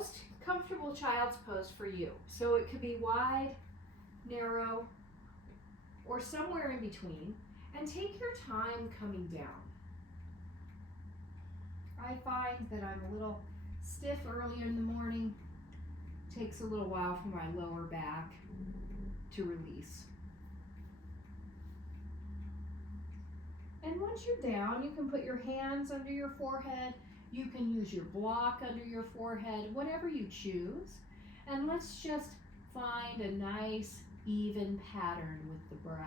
most comfortable child's pose for you. So it could be wide, narrow, or somewhere in between. And take your time coming down. I find that I'm a little stiff earlier in the morning. Takes a little while for my lower back to release. And once you're down, you can put your hands under your forehead. You can use your block under your forehead, whatever you choose. And let's just find a nice, even pattern with the breath.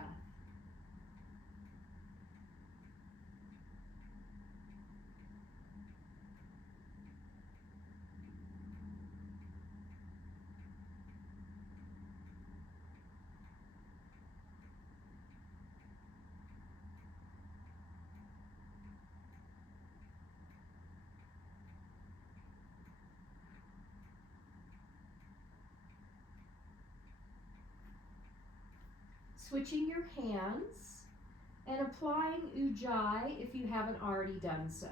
Switching your hands and applying Ujjayi if you haven't already done so.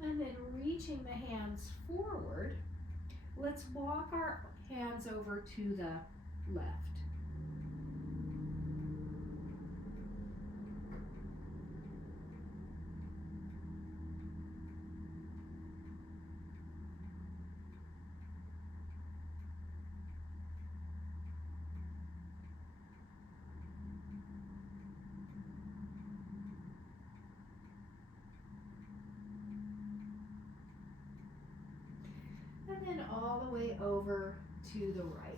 And then reaching the hands forward, let's walk our hands over to the left. And then all the way over to the right.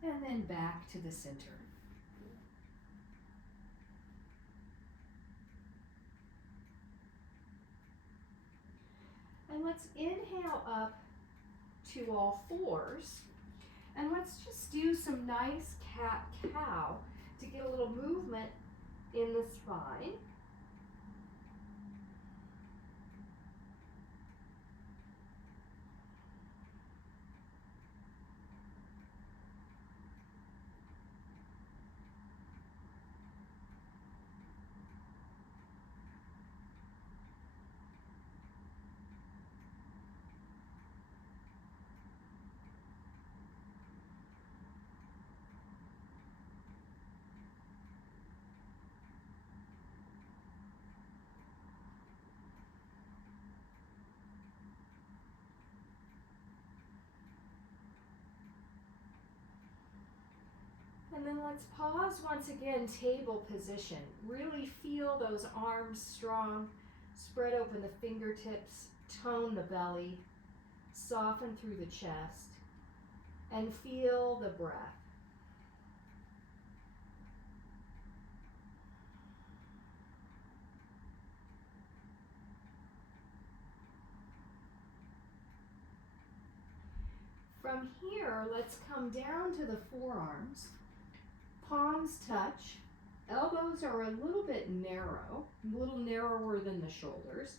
And then back to the center. And let's inhale up to all fours. And let's just do some nice cat-cow to get a little movement in the spine. And then let's pause once again, table position. Really feel those arms strong. Spread open the fingertips, tone the belly, soften through the chest, and feel the breath. From here, let's come down to the forearms. Palms touch, elbows are a little bit narrow, a little narrower than the shoulders.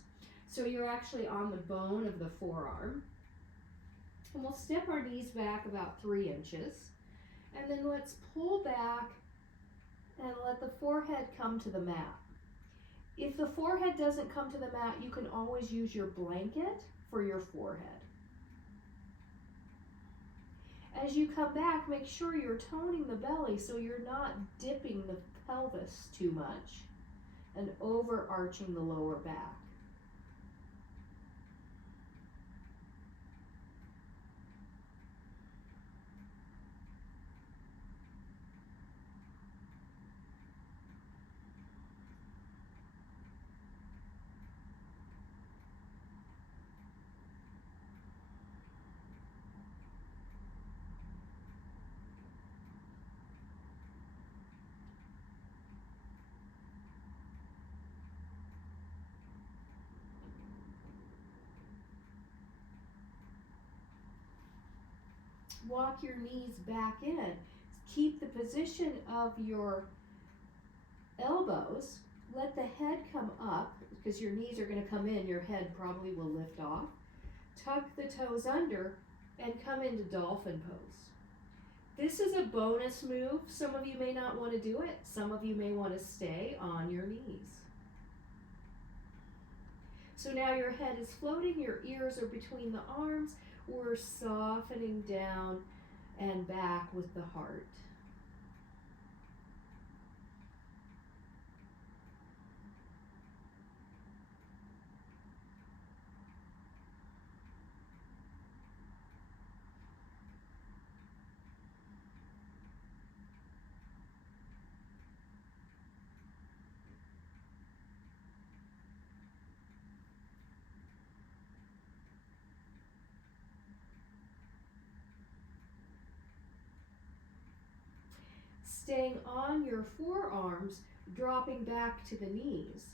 So you're actually on the bone of the forearm. And we'll step our knees back about 3 inches. And then let's pull back and let the forehead come to the mat. If the forehead doesn't come to the mat, you can always use your blanket for your forehead. As you come back, make sure you're toning the belly so you're not dipping the pelvis too much and overarching the lower back. Walk your knees back in. Keep the position of your elbows. Let the head come up because your knees are going to come in. Your head probably will lift off. Tuck the toes under and come into dolphin pose. This is a bonus move. Some of you may not want to do it. Some of you may want to stay on your knees. So now your head is floating, your ears are between the arms. We're softening down and back with the heart. Staying on your forearms, dropping back to the knees,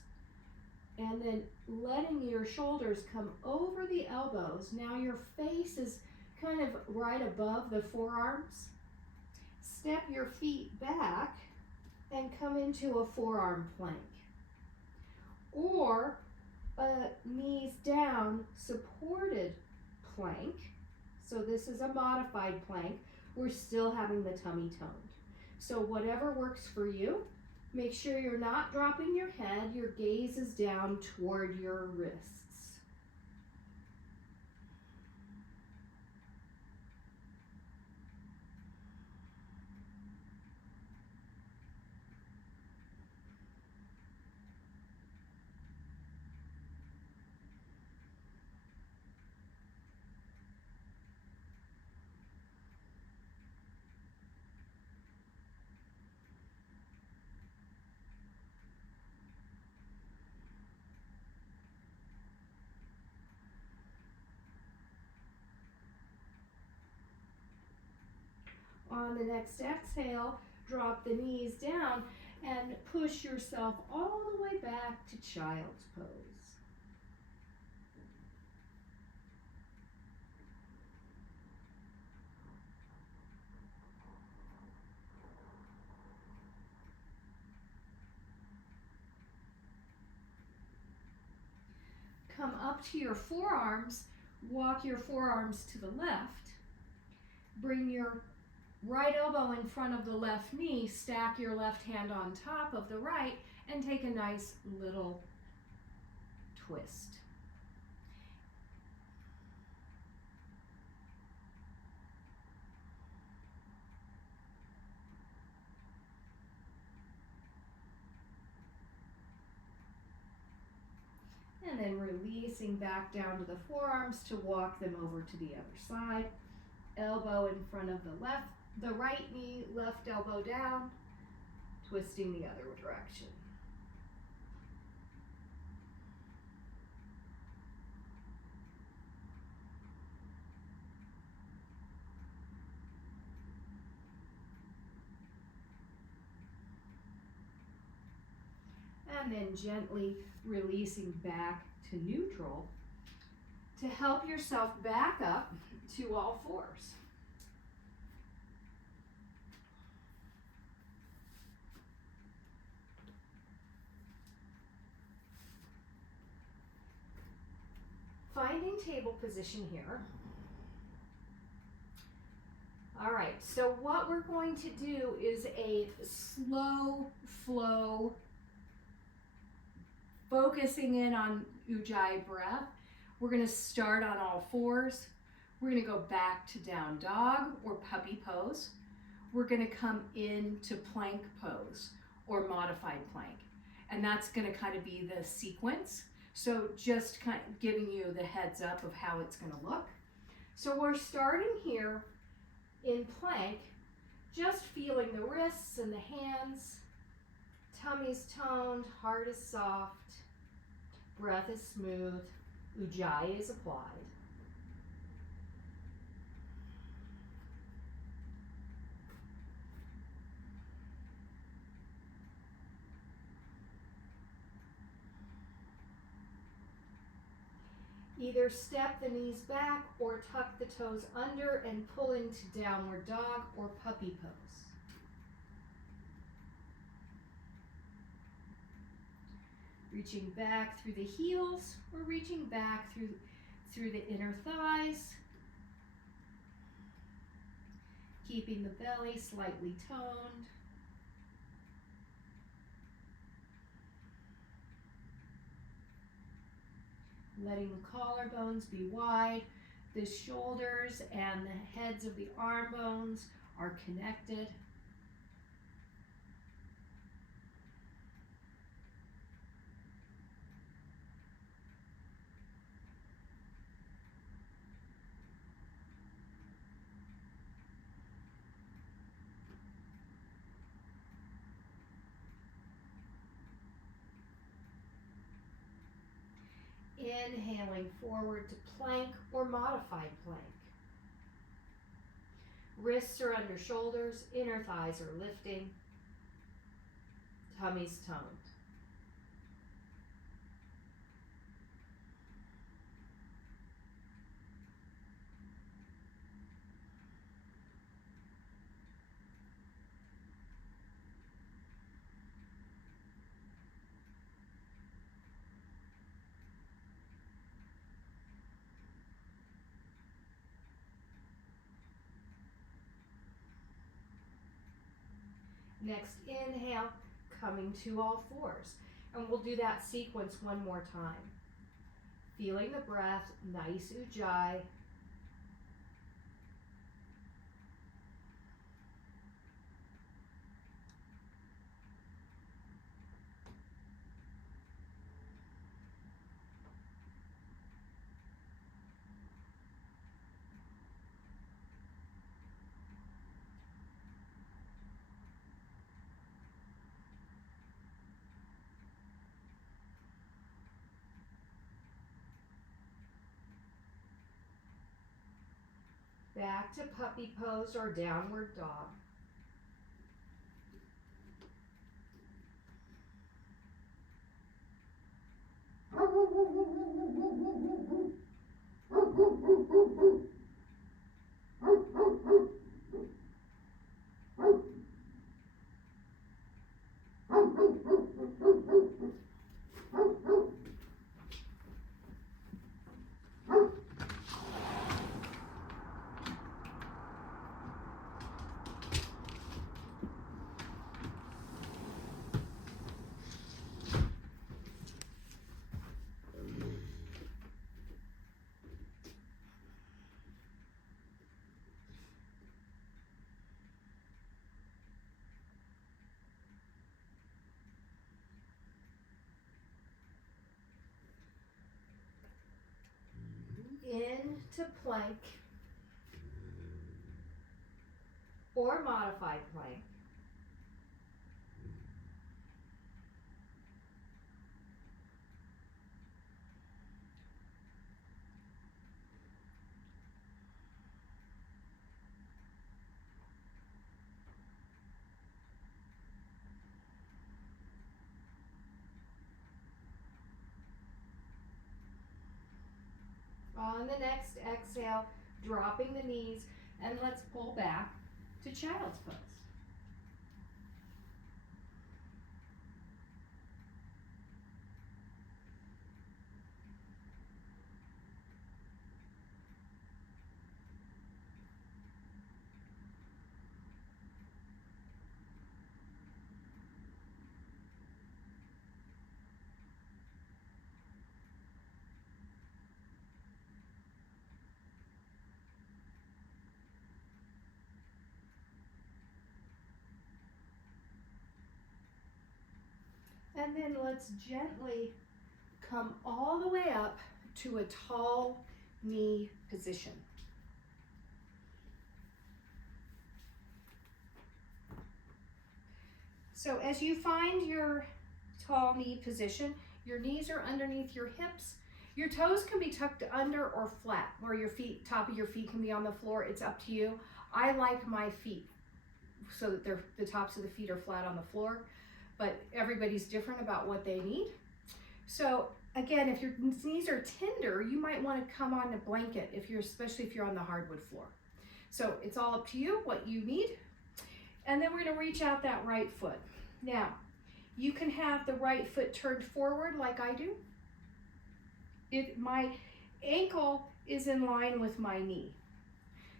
and then letting your shoulders come over the elbows. Now your face is kind of right above the forearms. Step your feet back and come into a forearm plank. Or a knees down supported plank. So this is a modified plank. We're still having the tummy toned. So whatever works for you, make sure you're not dropping your head. Your gaze is down toward your wrists. On the next exhale, drop the knees down and push yourself all the way back to child's pose. Come up to your forearms, walk your forearms to the left, bring your right elbow in front of the left knee, stack your left hand on top of the right, and take a nice little twist. And then releasing back down to the forearms to walk them over to the other side. Elbow in front of the right knee, left elbow down, twisting the other direction. And then gently releasing back to neutral to help yourself back up to all fours. Finding table position here. All right, so what we're going to do is a slow flow Focusing in on Ujjayi breath. We're going to start on all fours. We're going to go back to down dog or puppy pose. We're going to come into plank pose or modified plank. And that's going to kind of be the sequence. So just kind of giving you the heads up of how it's going to look. So we're starting here in plank, just feeling the wrists and the hands. Tummy's toned, heart is soft, breath is smooth, Ujjayi is applied. Either step the knees back or tuck the toes under and pull into downward dog or puppy pose. Reaching back through the heels or reaching back through the inner thighs. Keeping the belly slightly toned. Letting the collarbones be wide. The shoulders and the heads of the arm bones are connected. Inhaling forward to plank or modified plank. Wrists are under shoulders, inner thighs are lifting, tummy's toned. Next inhale, coming to all fours. And we'll do that sequence one more time. Feeling the breath, nice Ujjayi. Back to puppy pose or downward dog. Into plank or modified plank. On the next exhale, dropping the knees, and let's pull back to child's pose. And then let's gently come all the way up to a tall knee position. So as you find your tall knee position, your knees are underneath your hips. Your toes can be tucked under or flat, where your feet, top of your feet can be on the floor. It's up to you. I like my feet so that the tops of the feet are flat on the floor, but everybody's different about what they need. So again, if your knees are tender, you might want to come on a blanket, especially if you're on the hardwood floor. So it's all up to you what you need. And then we're going to reach out that right foot. Now, you can have the right foot turned forward like I do. My ankle is in line with my knee.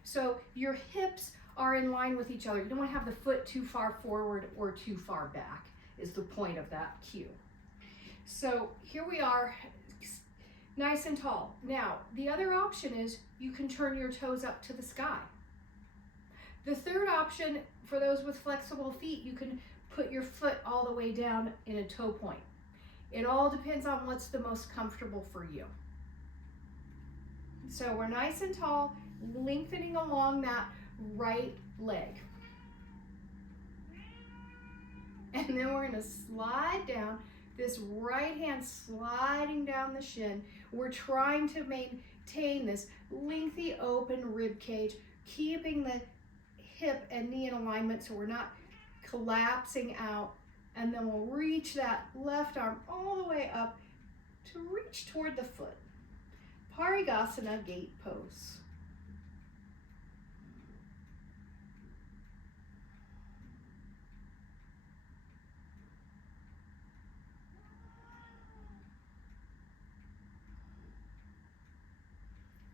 So your hips are in line with each other. You don't want to have the foot too far forward or too far back is the point of that cue. So here we are, nice and tall. Now, the other option is you can turn your toes up to the sky. The third option, for those with flexible feet, you can put your foot all the way down in a toe point. It all depends on what's the most comfortable for you. So we're nice and tall, lengthening along that right leg. And then we're going to slide down, this right hand sliding down the shin. We're trying to maintain this lengthy open rib cage, keeping the hip and knee in alignment so we're not collapsing out. And then we'll reach that left arm all the way up to reach toward the foot. Parigasana gate pose.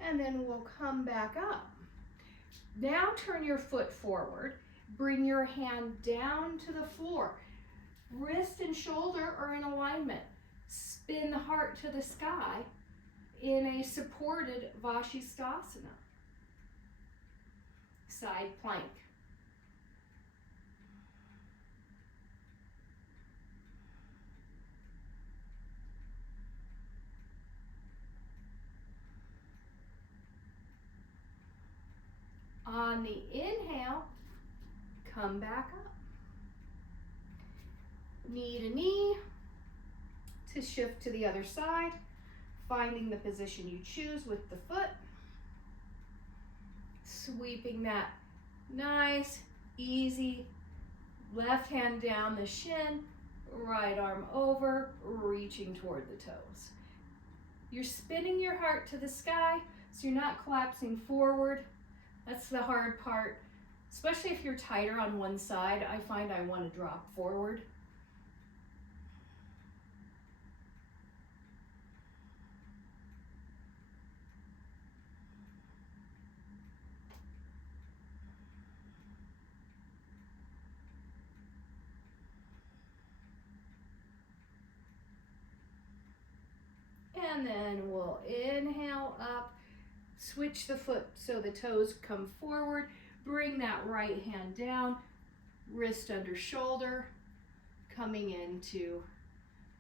And then we'll come back up. Now turn your foot forward. Bring your hand down to the floor. Wrist and shoulder are in alignment. Spin the heart to the sky in a supported Vashisthasana. Side plank. On the inhale, come back up. Knee to knee to shift to the other side, finding the position you choose with the foot. Sweeping that nice, easy, left hand down the shin, right arm over, reaching toward the toes. You're spinning your heart to the sky, so you're not collapsing forward. That's the hard part, especially if you're tighter on one side. I find I want to drop forward. And then we'll inhale up, switch the foot so the toes come forward, bring that right hand down, wrist under shoulder, coming into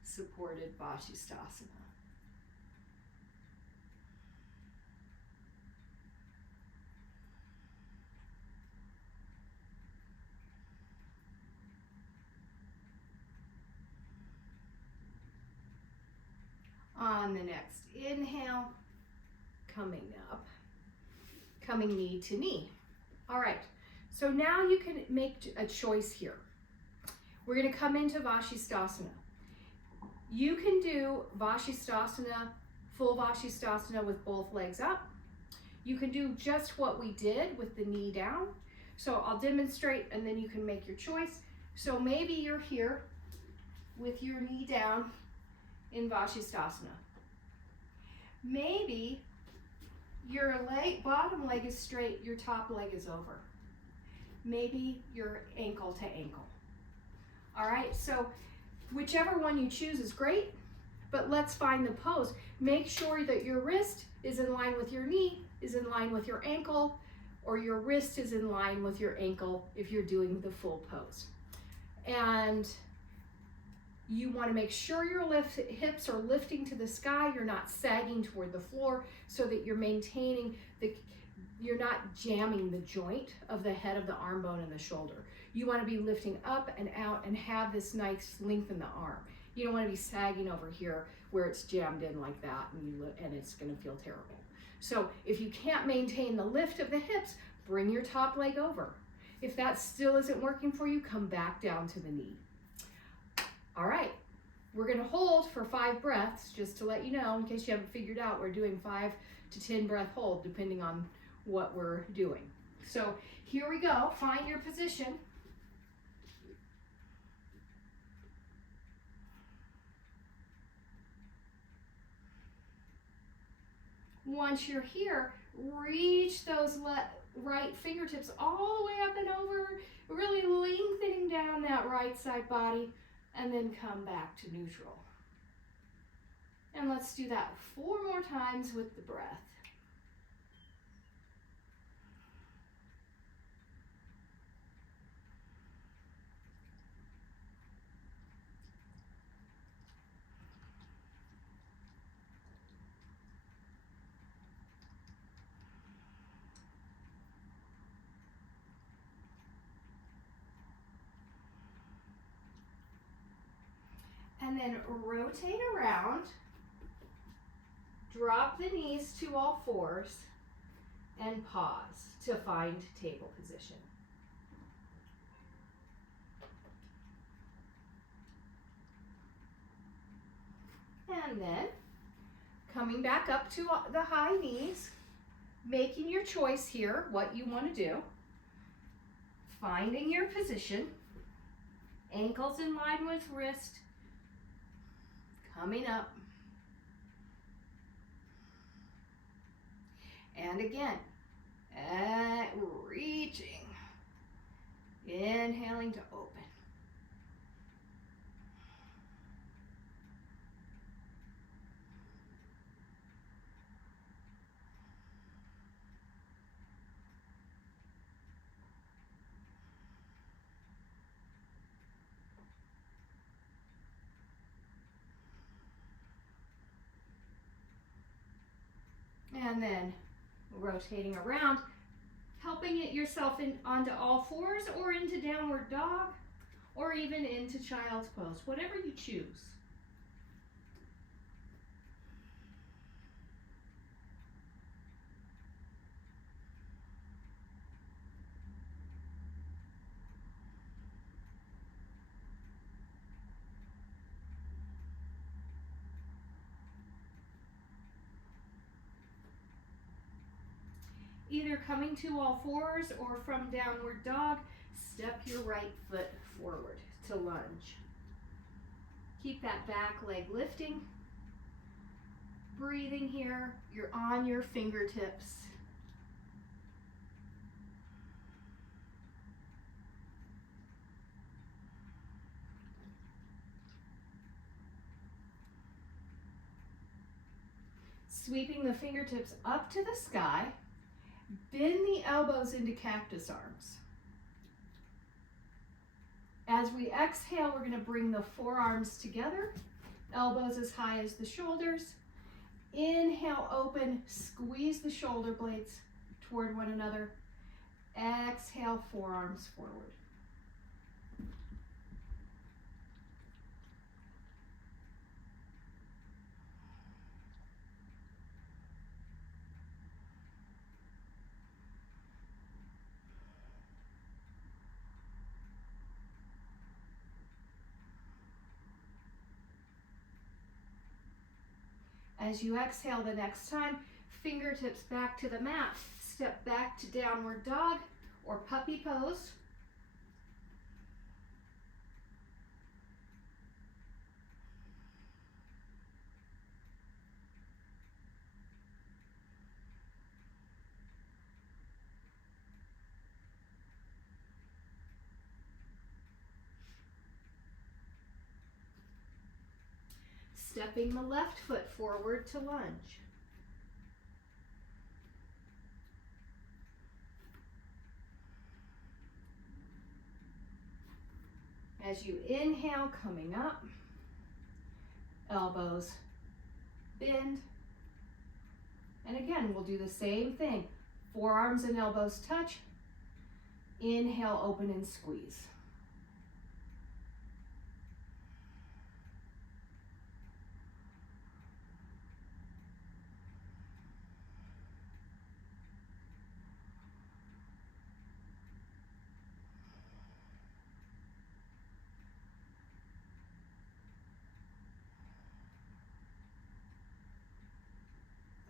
supported Vashisthasana. On the next inhale, coming up, coming knee to knee. All right, so now you can make a choice here. We're going to come into Vashisthasana. You can do Vashisthasana, full Vashisthasana with both legs up. You can do just what we did with the knee down. So I'll demonstrate and then you can make your choice. So maybe you're here with your knee down in Vashisthasana. Maybe your bottom leg is straight, your top leg is over. Maybe you're ankle to ankle. All right, so whichever one you choose is great, but let's find the pose. Make sure that your wrist is in line with your knee, is in line with your ankle, or your wrist is in line with your ankle if you're doing the full pose. And You want to make sure your hips are lifting to the sky. You're not sagging toward the floor so that you're maintaining you're not jamming the joint of the head of the arm bone and the shoulder. You want to be lifting up and out and have this nice length in the arm. You don't want to be sagging over here where it's jammed in like that and it's going to feel terrible. So if you can't maintain the lift of the hips, bring your top leg over. If that still isn't working for you, come back down to the knee. All right, we're going to hold for 5 breaths, just to let you know, in case you haven't figured out, we're doing 5 to 10 breath hold depending on what we're doing. So here we go. Find your position. Once you're here, reach those right fingertips all the way up and over, really lengthening down that right side body, and then come back to neutral. And let's do that 4 more times with the breath. And then rotate around, drop the knees to all fours, and pause to find table position. And then coming back up to the high knees, making your choice here, what you want to do, finding your position, ankles in line with wrist, coming up. And again, reaching, inhaling to open. And then rotating around, helping it yourself onto all fours or into downward dog or even into child's pose, whatever you choose. Either coming to all fours or from downward dog, step your right foot forward to lunge. Keep that back leg lifting. Breathing here, you're on your fingertips. Sweeping the fingertips up to the sky. Bend the elbows into cactus arms. As we exhale, we're going to bring the forearms together, elbows as high as the shoulders. Inhale, open, squeeze the shoulder blades toward one another. Exhale, forearms forward. As you exhale the next time, fingertips back to the mat. Step back to downward dog or puppy pose. Stepping the left foot forward to lunge. As you inhale, coming up, elbows bend. And again, we'll do the same thing. Forearms and elbows touch. Inhale, open and squeeze.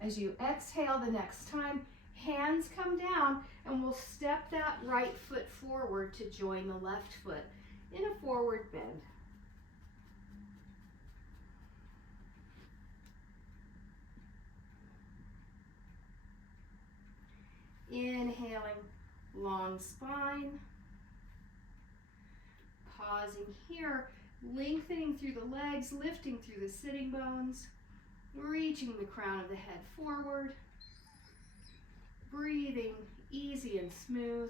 As you exhale the next time, hands come down and we'll step that right foot forward to join the left foot in a forward bend. Inhaling, long spine. Pausing here, lengthening through the legs, lifting through the sitting bones. Reaching the crown of the head forward, breathing easy and smooth.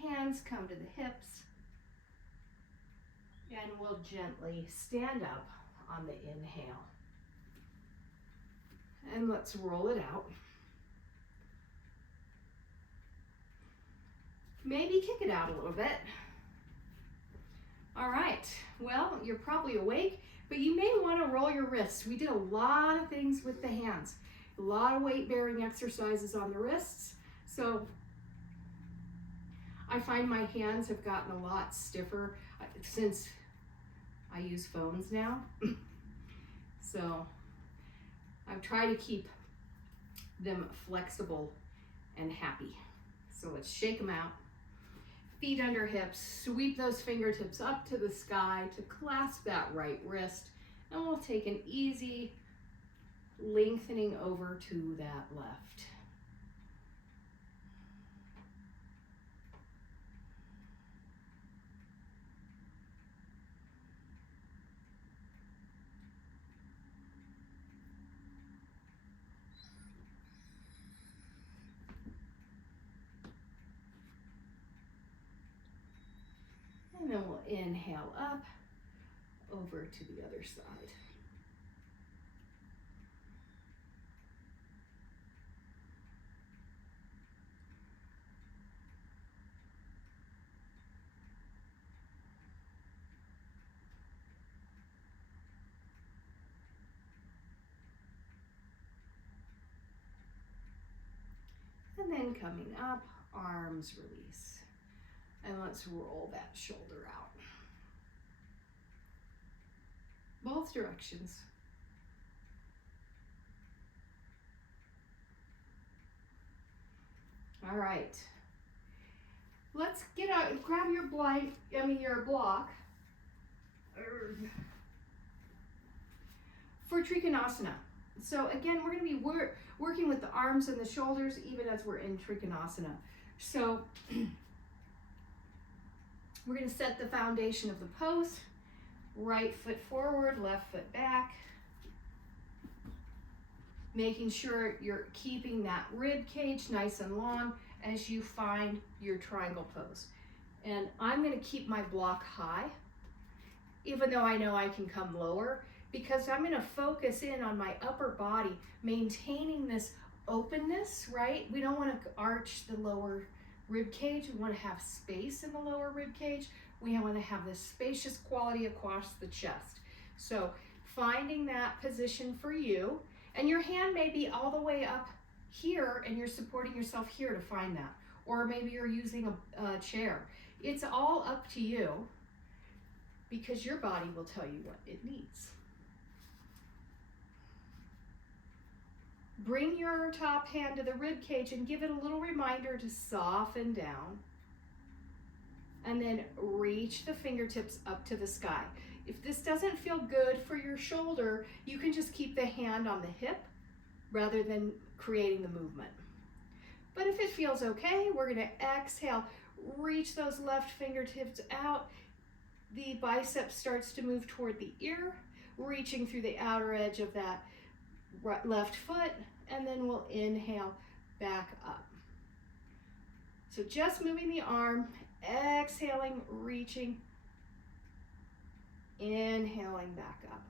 Hands come to the hips, and we'll gently stand up on the inhale. And let's roll it out. Maybe kick it out a little bit. All right, well, you're probably awake, but you may want to roll your wrists. We did a lot of things with the hands, a lot of weight-bearing exercises on the wrists. So I find my hands have gotten a lot stiffer since I use phones now. So I try to keep them flexible and happy. So let's shake them out. Feet under hips, sweep those fingertips up to the sky to clasp that right wrist, and we'll take an easy lengthening over to that left. And then we'll inhale up over to the other side. And then coming up, arms release. And let's roll that shoulder out. Both directions. All right. Let's get out and grab your your block for Trikonasana. So again, we're going to be working with the arms and the shoulders even as we're in Trikonasana. So we're going to set the foundation of the pose. Right foot forward, left foot back. Making sure you're keeping that rib cage nice and long as you find your triangle pose. And I'm going to keep my block high, even though I know I can come lower, because I'm going to focus in on my upper body, maintaining this openness, right? We don't want to arch the lower rib cage. We want to have space in the lower rib cage. We want to have this spacious quality across the chest. So finding that position for you, and your hand may be all the way up here and you're supporting yourself here to find that. Or maybe you're using a chair. It's all up to you because your body will tell you what it needs. Bring your top hand to the rib cage and give it a little reminder to soften down. And then reach the fingertips up to the sky. If this doesn't feel good for your shoulder, you can just keep the hand on the hip rather than creating the movement. But if it feels okay, we're going to exhale, reach those left fingertips out. The bicep starts to move toward the ear, reaching through the outer edge of that left foot, and then we'll inhale back up. So just moving the arm, exhaling, reaching, inhaling back up.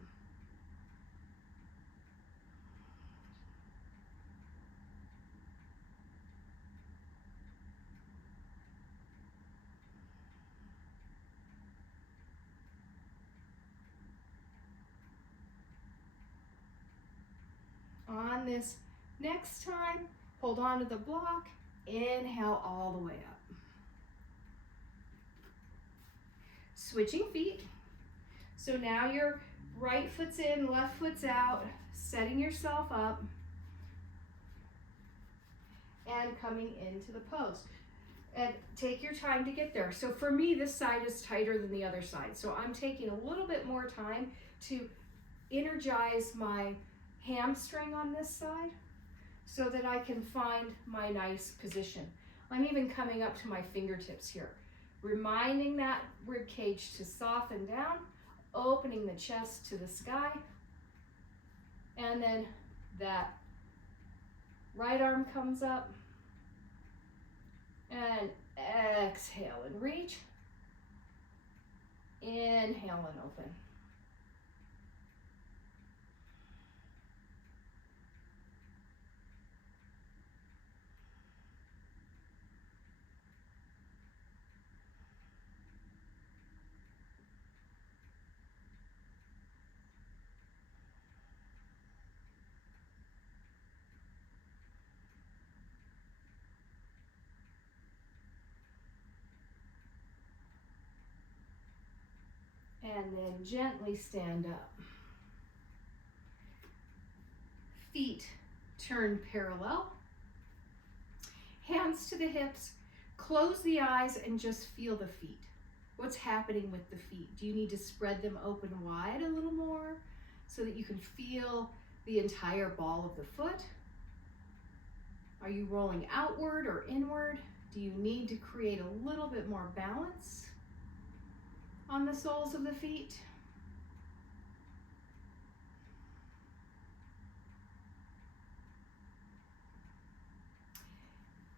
On this next time, hold on to the block, inhale all the way up. Switching feet. So now your right foot's in, left foot's out, setting yourself up and coming into the pose. And take your time to get there. So for me, this side is tighter than the other side. So I'm taking a little bit more time to energize my hamstring on this side so that I can find my nice position. I'm even coming up to my fingertips here, reminding that rib cage to soften down, opening the chest to the sky, and then that right arm comes up, and exhale and reach, inhale and open. And then gently stand up. Feet turn parallel. Hands to the hips. Close the eyes and just feel the feet. What's happening with the feet? Do you need to spread them open wide a little more so that you can feel the entire ball of the foot? Are you rolling outward or inward? Do you need to create a little bit more balance on the soles of the feet?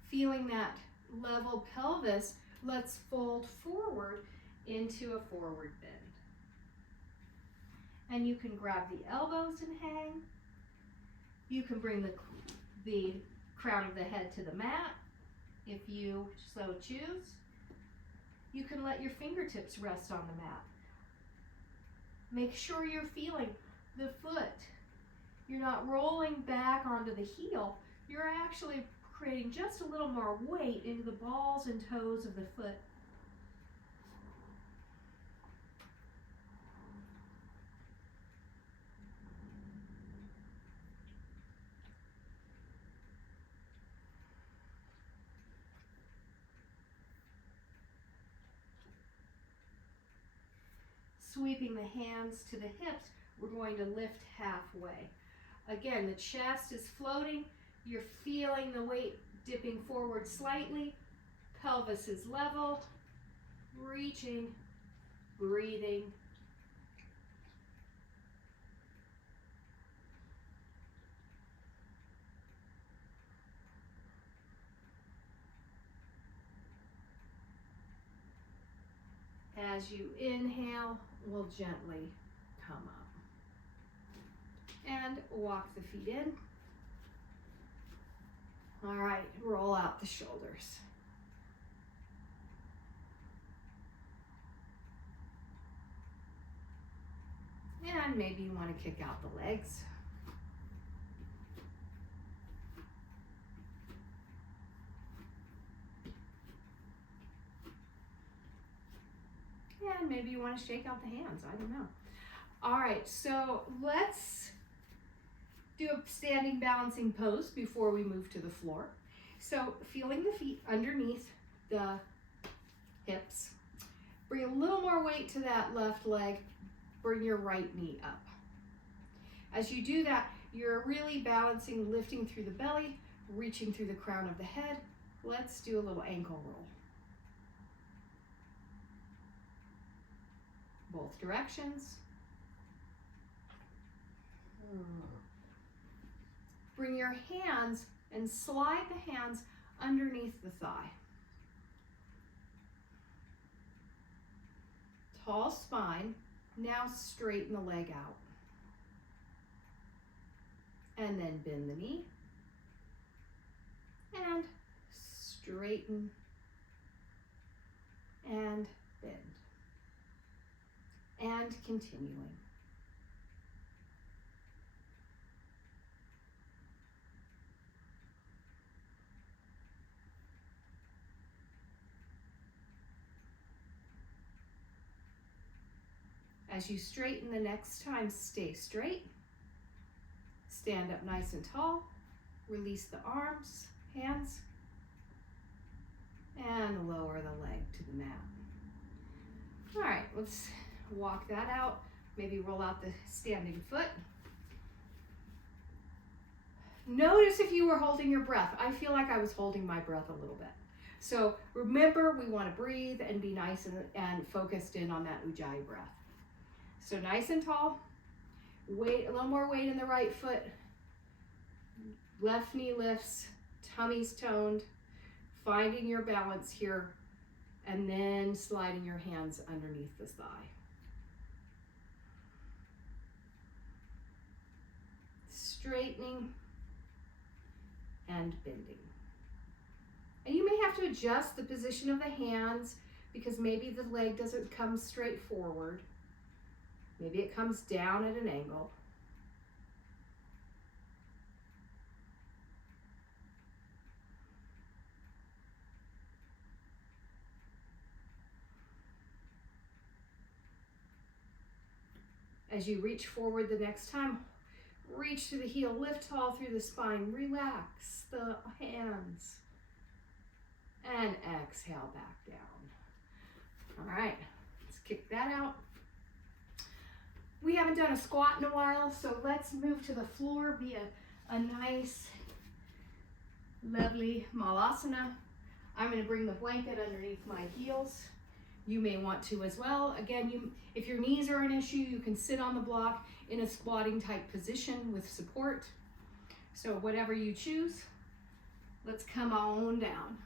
Feeling that level pelvis, let's fold forward into a forward bend. And you can grab the elbows and hang. You can bring the crown of the head to the mat if you so choose. You can let your fingertips rest on the mat. Make sure you're feeling the foot. You're not rolling back onto the heel. You're actually creating just a little more weight into the balls and toes of the foot. Sweeping the hands to the hips, we're going to lift halfway. Again, the chest is floating. You're feeling the weight dipping forward slightly. Pelvis is level. Reaching, breathing. As you inhale, we'll gently come up. And walk the feet in. All right, roll out the shoulders. And maybe you want to kick out the legs. And maybe you want to shake out the hands, I don't know. All right, so let's do a standing balancing pose before we move to the floor. So feeling the feet underneath the hips. Bring a little more weight to that left leg. Bring your right knee up. As you do that, you're really balancing, lifting through the belly, reaching through the crown of the head. Let's do a little ankle roll. Both directions. Bring your hands and slide the hands underneath the thigh. Tall spine. Now straighten the leg out. And then bend the knee. And straighten and bend. And continuing. As you straighten the next time, stay straight. Stand up nice and tall. Release the arms, hands, and lower the leg to the mat. All right, let's walk that out. Maybe roll out the standing foot. Notice if you were holding your breath. I feel like I was holding my breath a little bit. So remember, we want to breathe and be nice and focused in on that Ujjayi breath. So nice and tall. Weight, a little more weight in the right foot. Left knee lifts, tummy's toned. Finding your balance here, and then sliding your hands underneath the thigh. Straightening and bending. And you may have to adjust the position of the hands because maybe the leg doesn't come straight forward. Maybe it comes down at an angle. As you reach forward the next time, reach to the heel, lift tall through the spine, relax the hands, and exhale back down. All right, let's kick that out. We haven't done a squat in a while, so let's move to the floor, be a nice, lovely Malasana. I'm gonna bring the blanket underneath my heels. You may want to as well. Again, if your knees are an issue, you can sit on the block in a squatting type position with support. So whatever you choose, let's come on down.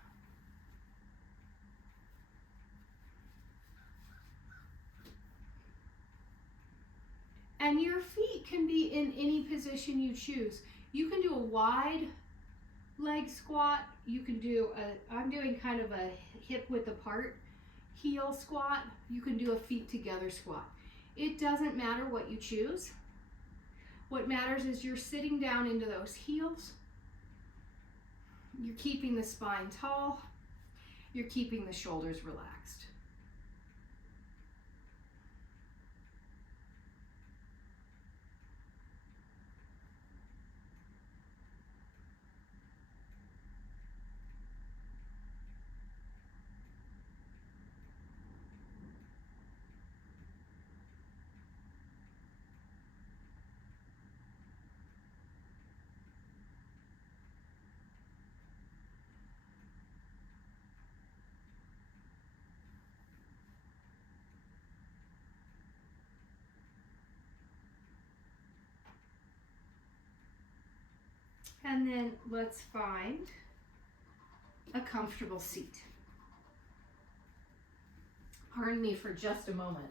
And your feet can be in any position you choose. You can do a wide leg squat. You can do I'm doing kind of a hip width apart heel squat. You can do a feet together squat. It doesn't matter what you choose. What matters is you're sitting down into those heels. You're keeping the spine tall. You're keeping the shoulders relaxed. And then let's find a comfortable seat. Pardon me for just a moment.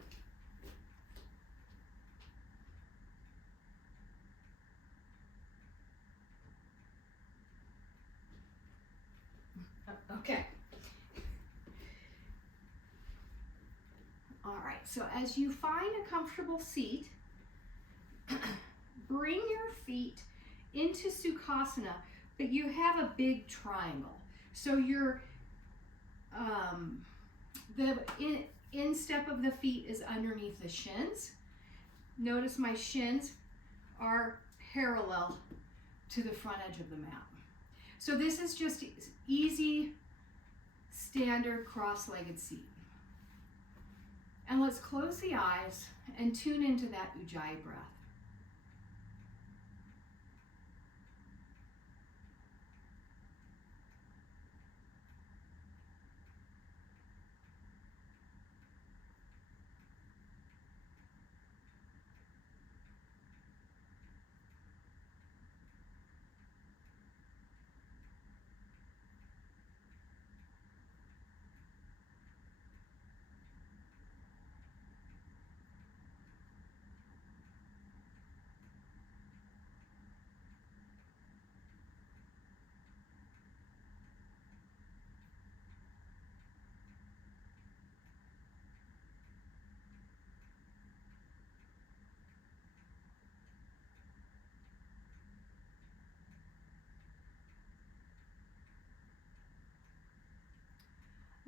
Okay. All right, so as you find a comfortable seat, bring your feet into Sukhasana, but you have a big triangle. So your the instep of the feet is underneath the shins. Notice my shins are parallel to the front edge of the mat. So this is just easy, standard cross-legged seat. And let's close the eyes and tune into that Ujjayi breath.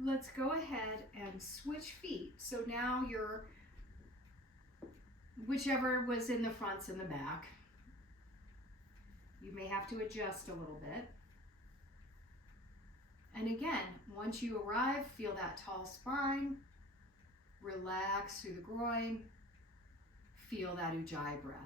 let's go ahead and switch feet. So now you're, whichever was in the fronts and the back. You may have to adjust a little bit. And again, once you arrive, feel that tall spine, relax through the groin, feel that Ujjayi breath.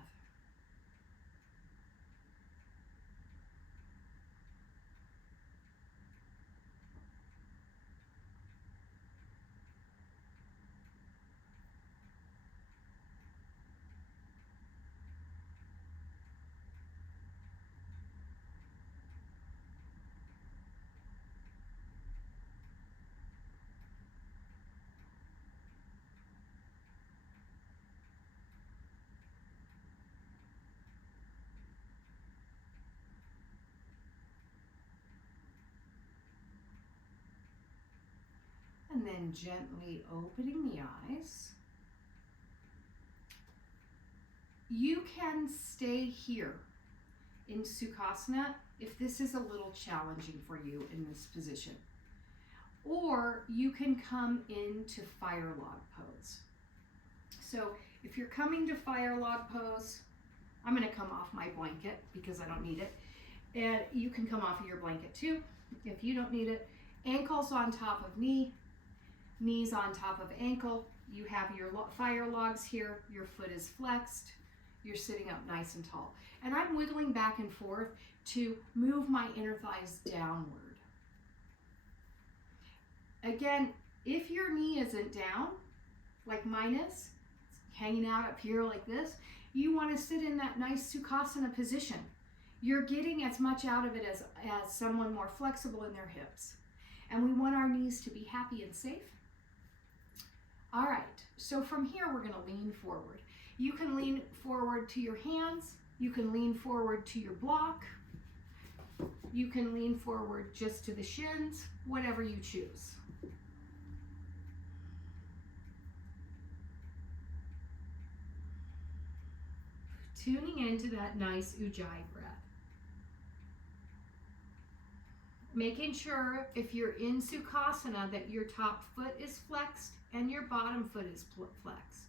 And then gently opening the eyes. You can stay here in Sukhasana if this is a little challenging for you in this position. Or you can come into fire log pose. So if you're coming to fire log pose, I'm going to come off my blanket because I don't need it. And you can come off of your blanket too if you don't need it. Ankles on top of knee, knees on top of ankle. You have your fire logs here. Your foot is flexed. You're sitting up nice and tall. And I'm wiggling back and forth to move my inner thighs downward. Again, if your knee isn't down, like mine is, hanging out up here like this, you want to sit in that nice Sukhasana position. You're getting as much out of it as someone more flexible in their hips. And we want our knees to be happy and safe. All right, so from here we're going to lean forward. You can lean forward to your hands. You can lean forward to your block. You can lean forward just to the shins, whatever you choose. Tuning into that nice Ujjayi breath. Making sure if you're in Sukhasana that your top foot is flexed and your bottom foot is flexed.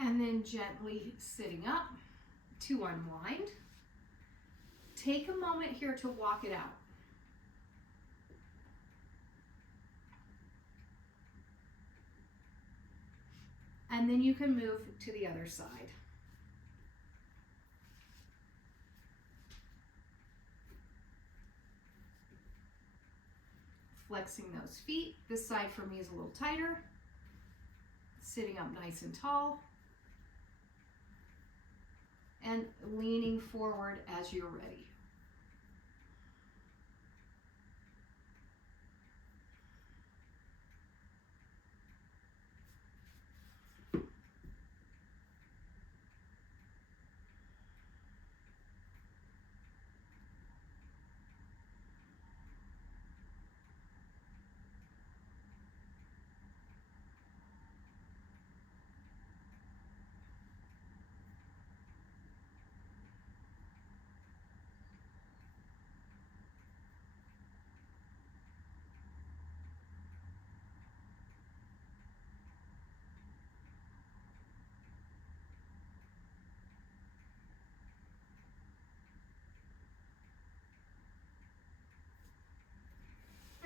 And then gently sitting up to unwind. Take a moment here to walk it out. And then you can move to the other side. Flexing those feet. This side for me is a little tighter. Sitting up nice and tall. And leaning forward as you're ready.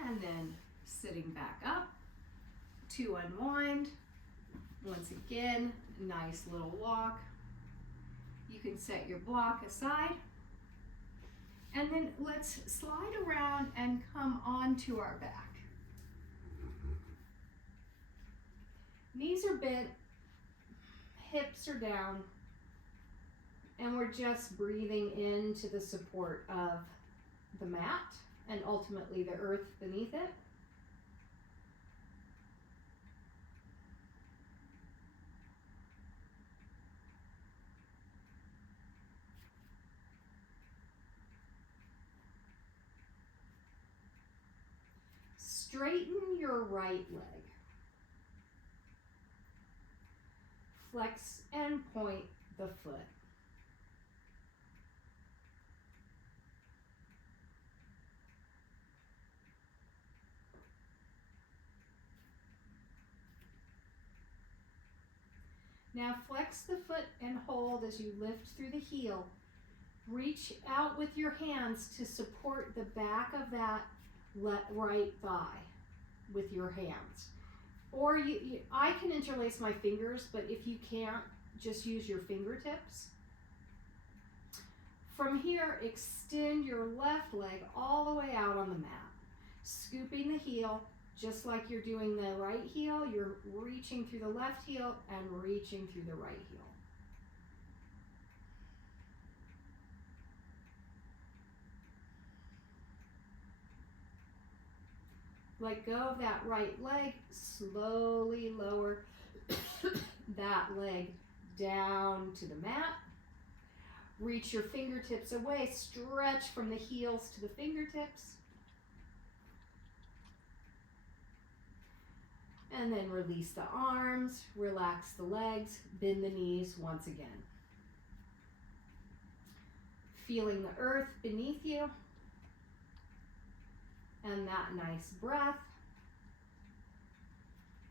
And then sitting back up to unwind. Once again, nice little walk. You can set your block aside. And then let's slide around and come onto our back. Knees are bent, hips are down, and we're just breathing into the support of the mat and ultimately the earth beneath it. Straighten your right leg. Flex and point the foot. Now flex the foot and hold as you lift through the heel. Reach out with your hands to support the back of that right thigh with your hands. Or I can interlace my fingers, but if you can't, just use your fingertips. From here, extend your left leg all the way out on the mat, scooping the heel. Just like you're doing the right heel, you're reaching through the left heel and reaching through the right heel. Let go of that right leg, slowly lower that leg down to the mat. Reach your fingertips away, stretch from the heels to the fingertips. And then release the arms, relax the legs, bend the knees once again. Feeling the earth beneath you. And that nice breath.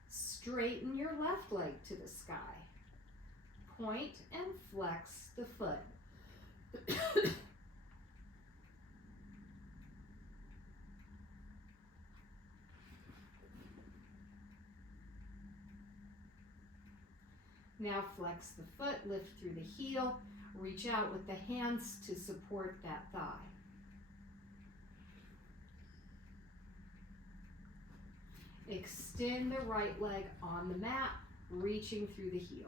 Straighten your left leg to the sky. Point and flex the foot. Now flex the foot, lift through the heel, reach out with the hands to support that thigh. Extend the right leg on the mat, reaching through the heel.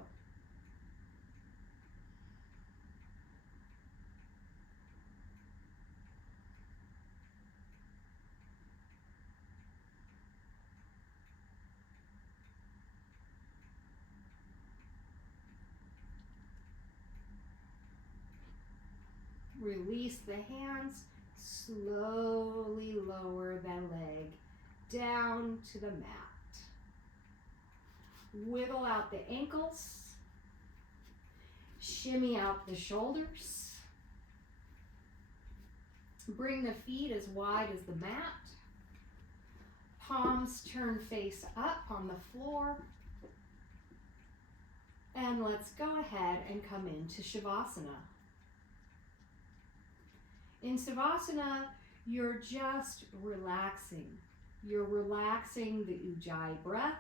Release the hands, slowly lower the leg down to the mat. Wiggle out the ankles, shimmy out the shoulders. Bring the feet as wide as the mat. Palms turn face up on the floor. And let's go ahead and come into Shavasana. In Savasana, you're just relaxing. You're relaxing the Ujjayi breath,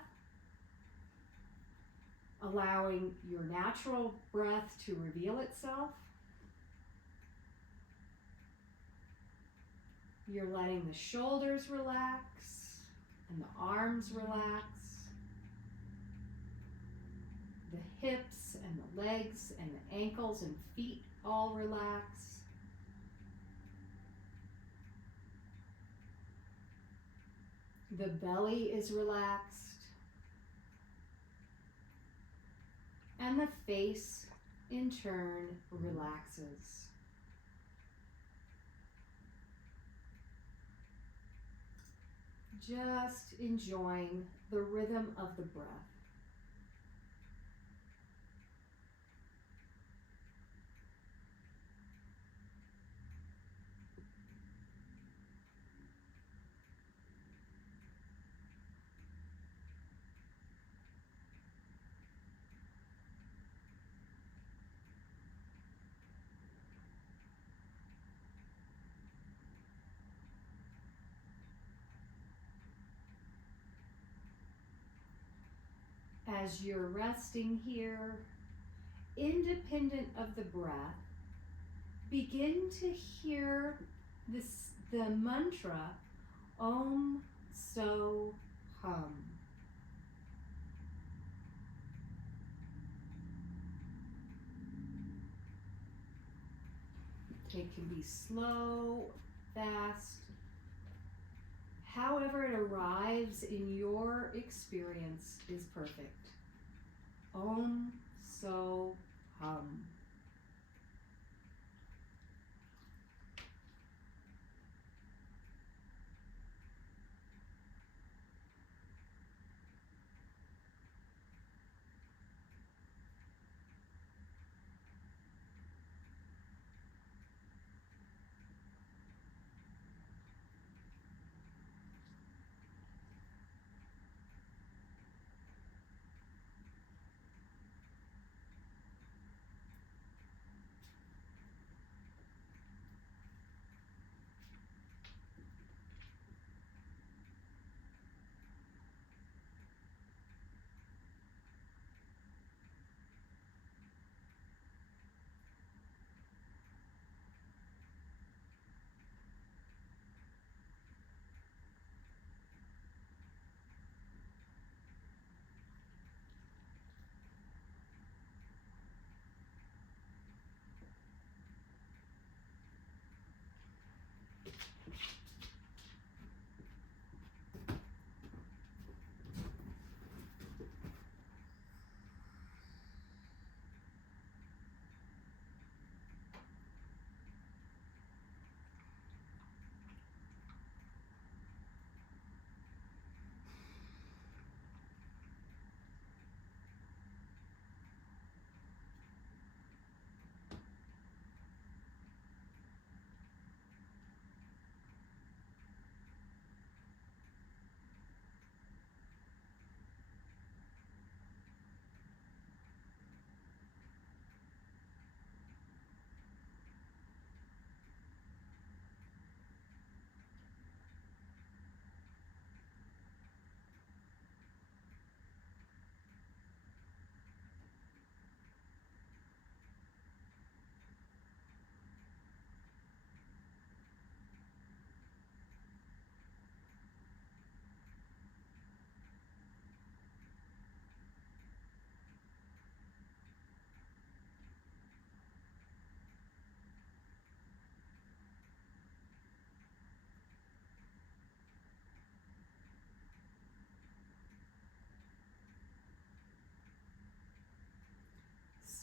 allowing your natural breath to reveal itself. You're letting the shoulders relax and the arms relax. The hips and the legs and the ankles and feet all relax. The belly is relaxed. And the face, in turn, relaxes. Just enjoying the rhythm of the breath. As you're resting here, independent of the breath, begin to hear the mantra Om So Hum. It can be slow, fast, However it arrives in your experience is perfect. Om, so, hum.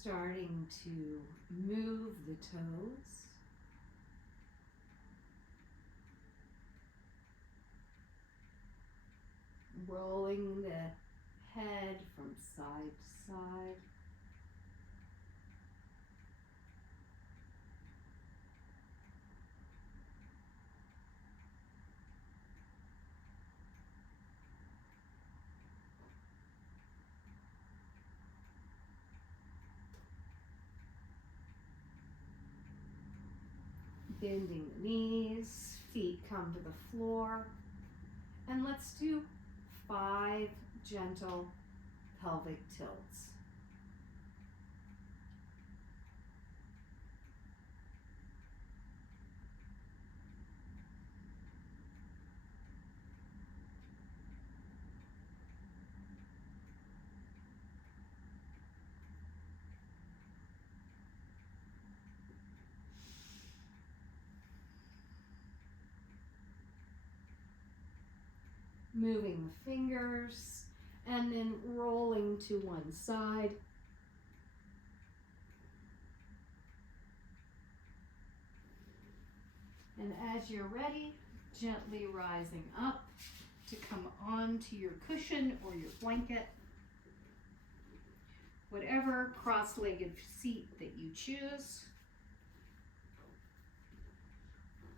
Starting to move the toes. Rolling the head from side to side. Bending the knees, feet come to the floor. And let's do 5 gentle pelvic tilts. Moving the fingers and then rolling to one side. And as you're ready, gently rising up to come onto your cushion or your blanket. Whatever cross-legged seat that you choose.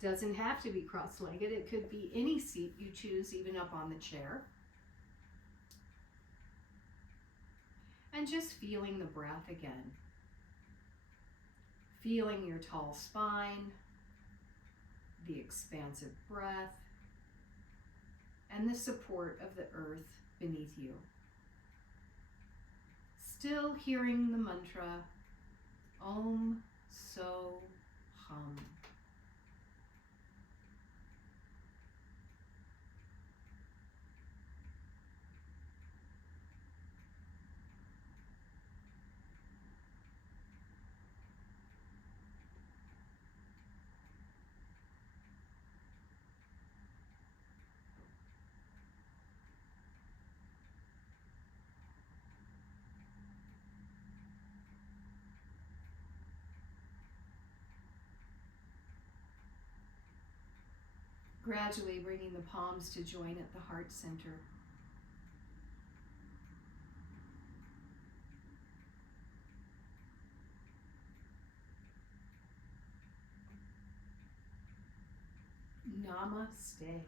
Doesn't have to be cross-legged. It could be any seat you choose, even up on the chair. And just feeling the breath again. Feeling your tall spine, the expansive breath, and the support of the earth beneath you. Still hearing the mantra, Om, So, Hum. Gradually bringing the palms to join at the heart center. Namaste.